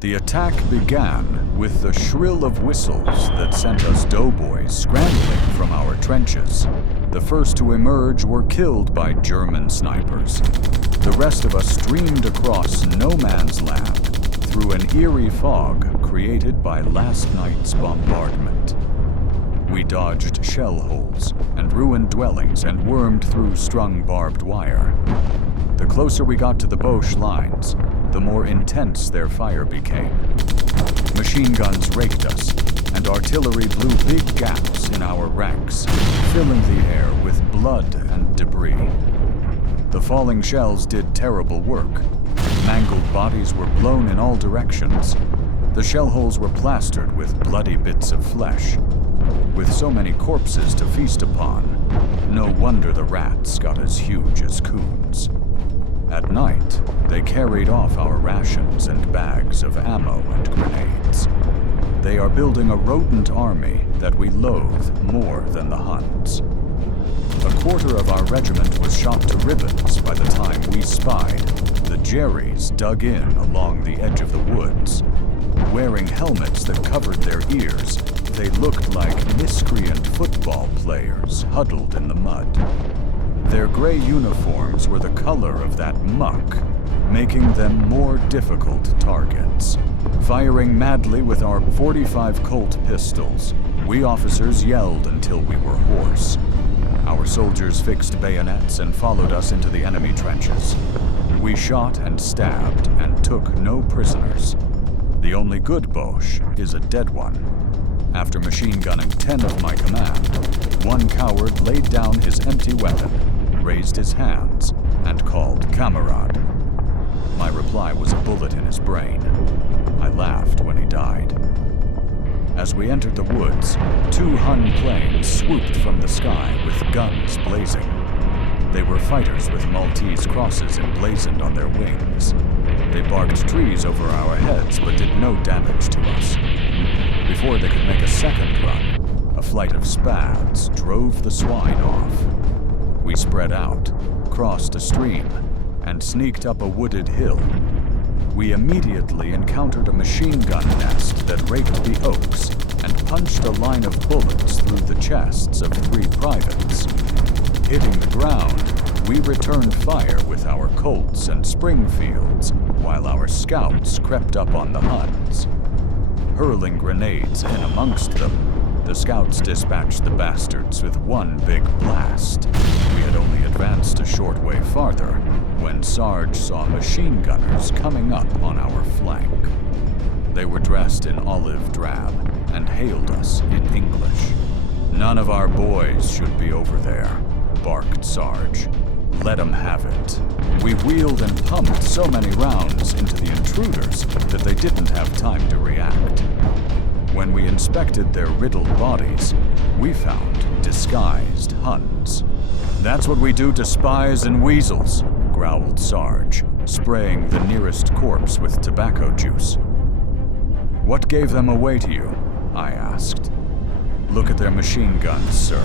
The attack began with the shrill of whistles that sent us doughboys scrambling from our trenches. The first to emerge were killed by German snipers. The rest of us streamed across no man's land through an eerie fog created by last night's bombardment. We dodged shell holes and ruined dwellings and wormed through strung barbed wire. The closer we got to the Boche lines, the more intense their fire became. Machine guns raked us, and artillery blew big gaps in our ranks, filling the air with blood and debris. The falling shells did terrible work. Mangled bodies were blown in all directions. The shell holes were plastered with bloody bits of flesh. With so many corpses to feast upon, no wonder the rats got as huge as coons. At night, they carried off our rations and bags of ammo and grenades. They are building a rodent army that we loathe more than the Huns. A quarter of our regiment was shot to ribbons by the time we spied. The Jerrys dug in along the edge of the woods. Wearing helmets that covered their ears, they looked like miscreant football players huddled in the mud. Their gray uniforms were the color of that muck, making them more difficult targets. Firing madly with our .45 Colt pistols, we officers yelled until we were hoarse. Our soldiers fixed bayonets and followed us into the enemy trenches. We shot and stabbed and took no prisoners. The only good Boche is a dead one. After machine gunning 10 of my command, one coward laid down his empty weapon, raised his hands, and called "Kamerad." My reply was a bullet in his brain. I laughed when he died. As we entered the woods, 2 Hun planes swooped from the sky with guns blazing. They were fighters with Maltese crosses emblazoned on their wings. They barked trees over our heads but did no damage to us. Before they could make a second run, a flight of Spads drove the swine off. We spread out, crossed a stream, and sneaked up a wooded hill. We immediately encountered a machine gun nest that raked the oaks and punched a line of bullets through the chests of 3 privates. Hitting the ground, we returned fire with our Colts and Springfields, while our scouts crept up on the Huns. Hurling grenades in amongst them, the scouts dispatched the bastards with one big blast. We had only advanced a short way farther when Sarge saw machine gunners coming up on our flank. They were dressed in olive drab and hailed us in English. "None of our boys should be over there," barked Sarge. "Let 'em have it." We wheeled and pumped so many rounds into the intruders that they didn't have time to react. When we inspected their riddled bodies, we found disguised Huns. "That's what we do to spies and weasels," growled Sarge, spraying the nearest corpse with tobacco juice. "What gave them away to you?" I asked. "Look at their machine guns, sir.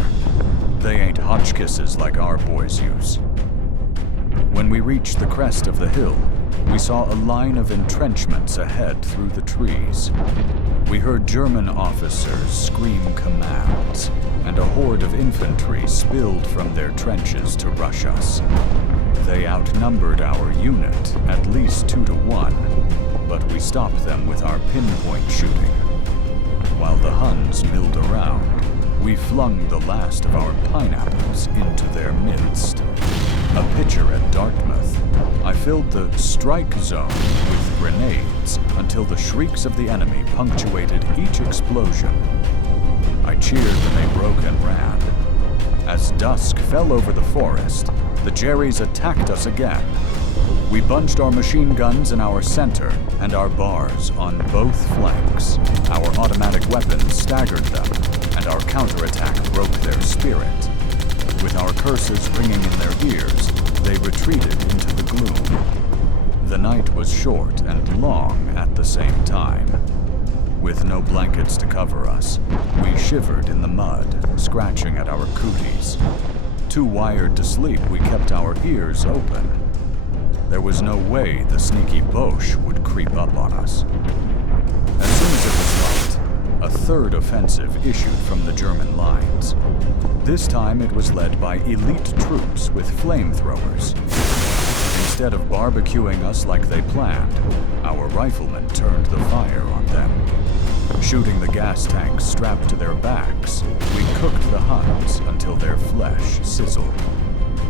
They ain't Hotchkisses like our boys use." When we reached the crest of the hill, we saw a line of entrenchments ahead through the trees. We heard German officers scream commands, and a horde of infantry spilled from their trenches to rush us. They outnumbered our unit at least 2 to 1, but we stopped them with our pinpoint shooting. While the Huns milled around, we flung the last of our pineapples into their midst. A pitcher at Dartmouth, I filled the strike zone with grenades until the shrieks of the enemy punctuated each explosion. I cheered when they broke and ran. As dusk fell over the forest, the Jerrys attacked us again. We bunched our machine guns in our center and our bars on both flanks. Our automatic weapons staggered them, and our counterattack broke their spirit. With our curses ringing in their ears, they retreated into the gloom. The night was short and long at the same time. With no blankets to cover us, we shivered in the mud, scratching at our cooties. Too wired to sleep, we kept our ears open. There was no way the sneaky Boche would creep up on us. third offensive issued from the German lines. This time it was led by elite troops with flamethrowers. Instead of barbecuing us like they planned, our riflemen turned the fire on them. Shooting the gas tanks strapped to their backs, we cooked the Huns until their flesh sizzled.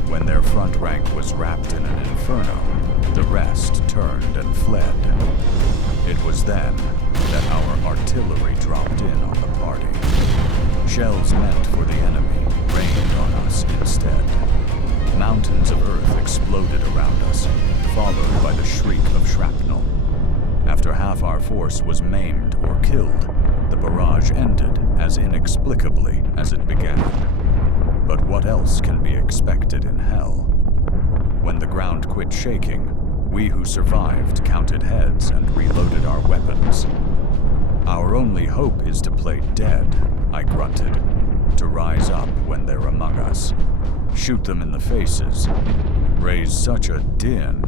When their front rank was wrapped in an inferno, the rest turned and fled. It was then that our artillery dropped in on the party. Shells meant for the enemy rained on us instead. Mountains of earth exploded around us, followed by the shriek of shrapnel. After half our force was maimed or killed, the barrage ended as inexplicably as it began. But what else can be expected in hell? When the ground quit shaking, we who survived counted heads and reloaded our weapons. Our only hope is to play dead, I grunted, to rise up when they're among us. Shoot them in the faces. Raise such a din,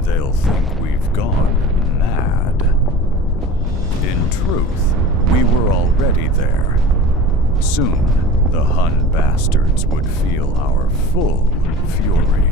they'll think we've gone mad. In truth, we were already there. Soon, the Hun bastards would feel our full fury.